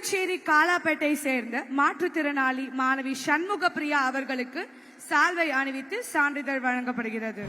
புதுச்சேரி காலாப்பேட்டை சேர்ந்த மாற்றுத்திறனாளி மாணவி சண்முக பிரியா அவர்களுக்கு சால்வை அணிவித்து சான்றிதழ் வழங்கப்படுகிறது.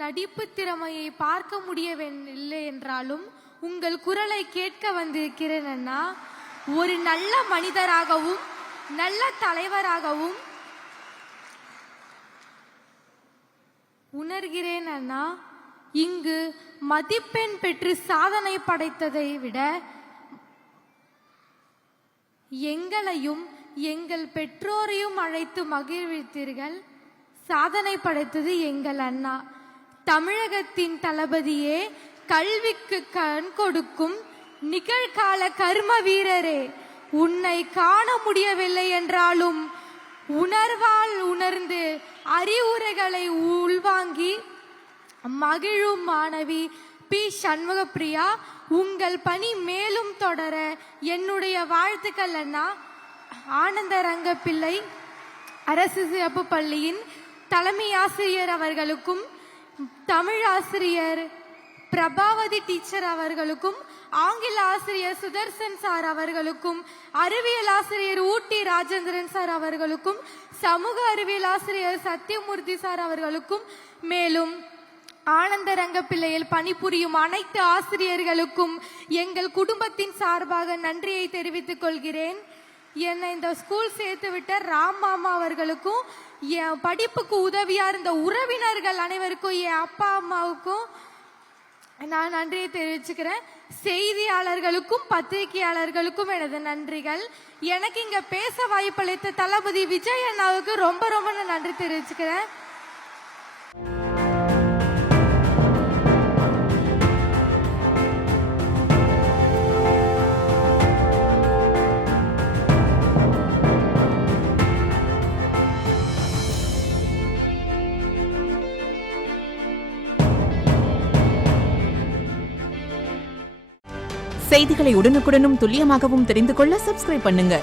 நடிப்பு திறமையை பார்க்க முடியவில்லை என்றாலும் உங்கள் குரலை கேட்க வந்திருக்கிறேன் அண்ணா. ஒரு நல்ல மனிதராகவும் நல்ல தலைவராகவும் உணர்கிறேன் அண்ணா. இங்கு மதிப்பெண் பெற்று சாதனை படைத்ததை விட எங்களையும் எங்கள் பெற்றோரையும் அழைத்து மகிழ்வித்தீர்கள். சாதனை படைத்தது எங்கள் அண்ணா. தமிழகத்தின் தளபதியே, கல்விக்கு கண் கொடுக்கும் நிகழ்கால கர்ம வீரரே, உன்னை காண முடியவில்லை என்றாலும் உணர்வால் உணர்ந்து அறிவுரைகளை உள்வாங்கி மகிழும் மாணவி பி. சண்முகப்பிரியா, உங்கள் பணி மேலும் தொடர என்னுடைய வாழ்த்துக்கள் அண்ணா. ஆனந்தரங்கப்பிள்ளை அரசு சிறப்பு பள்ளியின் தலைமை ஆசிரியர் அவர்களுக்கும், தமிழ் ஆசிரியர் பிரபாவதி டீச்சர் அவர்களுக்கும், ஆங்கில ஆசிரியர் சுதர்சன் சார் அவர்களுக்கும், அறிவியல் ஆசிரியர் ஊட்டி ராஜேந்திரன் சார் அவர்களுக்கும், சமூக அறிவியல் ஆசிரியர் சத்தியமூர்த்தி சார் அவர்களுக்கும், மேலும் ஆனந்தரங்கப்பிள்ளையில் பணிபுரியும் அனைத்து ஆசிரியர்களுக்கும் எங்கள் குடும்பத்தின் சார்பாக நன்றியை தெரிவித்துக் கொள்கிறேன். என்னை இந்த ஸ்கூல் சேர்த்து விட்ட ராம் மாமா அவர்களுக்கும், என் படிப்புக்கு உதவியா இருந்த உறவினர்கள் அனைவருக்கும், என் அப்பா அம்மாவுக்கும் நான் நன்றியை தெரிவிச்சுக்கிறேன். செய்தியாளர்களுக்கும் பத்திரிகையாளர்களுக்கும் எனது நன்றிகள். எனக்கு இங்க பேச வாய்ப்பளித்த தளபதி விஜய் அண்ணாவுக்கு ரொம்ப ரொம்ப நன்றி தெரிவிச்சுக்கிறேன். செய்திகளை உடனுக்குடனும் துல்லியமாகவும் தெரிந்து கொள்ள சப்ஸ்கிரைப் பண்ணுங்க.